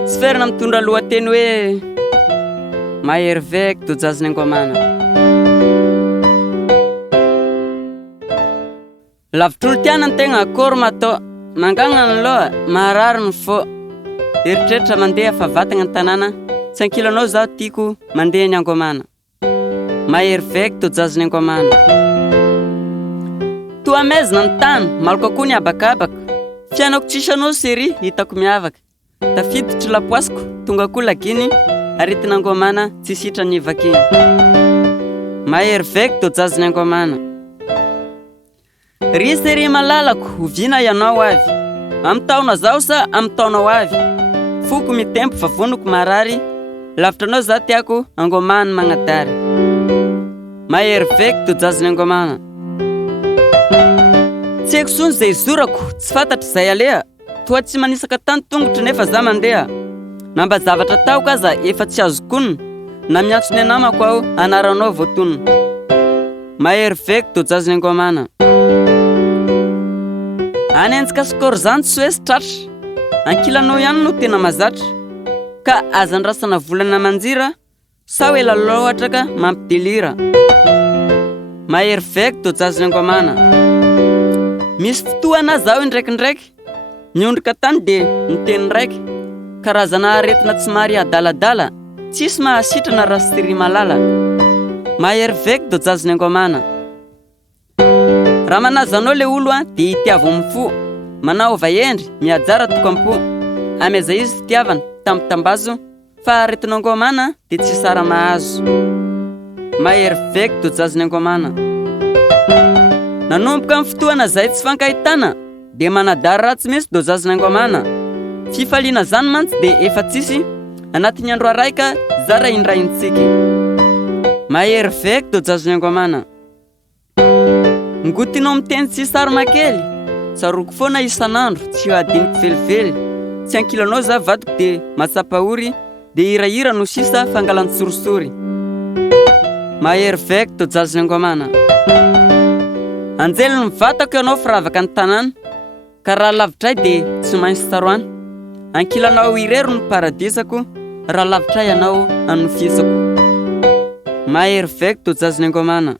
ny Tsiferana mitondra lohateny hoe Mahery vaika to zazin'i angomagna. Lavitry olo tiana ny tegna akory matao, mangana ny loha, maharary ny fo. Eritreritra mandeha fa vatagna ny tanàna, tsy ankilanao zaho tiako mandeha ny angomagna. Mahery vaika to zazin'i angomagna. Toa maizina ny tany, maloko akoho ny abakabaka. Fiainako tsisy anao sery hitako miavaka. Tafiditra lapoasiko, tonga akoho laginy, aritina angomagna tsy sitra ny vakiny. Mahery vaika to zazin'i angomagna. Ry sery malalako, oviana ianao avy. Amin'ny taona zaho sa amin'ny taonao avy. Foko mitempo fa vonoko marary, lavitra anao za tiako angomagna magnadary. Mahery vaika to zazin'i angomagna. Tsy haiko sony zay zorako, tsy fantatra zay aleha. Toa tsy manisaka tany tongotry nefa za mandeha. Namba zavatra taoko aza efa tsy azo konona, na miantso ny namako aho anaranao voatonona. Mahery vaika to zazin'i angomagna. Any antsika skôro zany tsy hoe sy tratra, ankilanao ihany no tena mazatra. Ka aza ndrasana volana manjira, sa hoe lalôhatra ka mampidelira. Mahery vaika to zazin'i angomagna. Misy fotoana zaho indraikindraiky, niondrika tany de niteny raiky. Karazana aretina tsy mary adaladala, tsisy mahasitrana raha sy ry malala. Mahery vaika to zazin'i angomagna. Raha manazanao le olo de hitiavo mifo, manao vahendry miajara tokampo. Ameza izy fitiavana tambitambazo, fa aretina angomagna de tsy sara mahazo. Mahery vaika to zazin'i angomagna. Nanomboka amin'ny fotoana zay tsy fankahitana, de manadary ratsy mihitsy do zazin'i angomagna. Fifaliana zany mantsy de efa tsisy, anatin'ny andro araika zara indraintsiky. Mahery vaika to zazin'i angomagna. Ngotinao miteny tsy sarima kely, tsaroko foana isan'andro tsy adiniko velively. Tsy ankilanao za vadiko de matsapahory, de hirahira no sisa fangalan-tsorisory. Mahery vaika to zazin'i angomagna. Anjely ny vatako ianao firavaka ny tanàna, ka raha lavitray de tsy maintsy tsaroana. Ankilanao irero ny paradisako, raha lavitray ianao anofisako. Mahery vaika to zazin'i angomagna.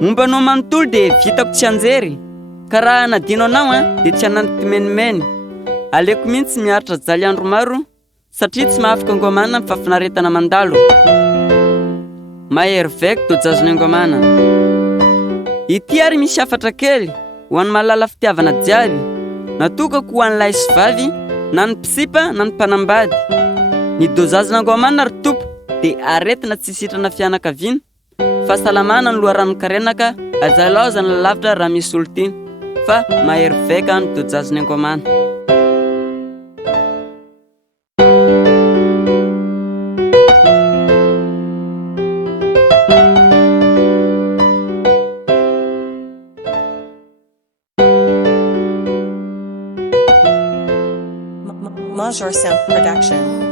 Mombanao manontolo de vitako tsy anjery, ka raha nadino anao de tsy ananty menimeny. Aleko mihitsy miaritra jaly andro maro, satria tsy mahafaka angomagna fa finaretana mandalo. Mahery vaika to zazin'i angomagna. Ity ary misy afatra kely, ho an'ny malala fitiavana jiaby, natokako ho an'ny lahy sy vavy, na ny mpisipa na ny mpanambady. Ny do zazin'i angomagna ry tompo de aretina tsy sitrana fianakaviana, fahasalamana ny loharanonkarenaka, ajalaozana lavitra raha misy olo tiana. Fa mahery vaika ny do zazin'i angomagna. Mahery Sound Production.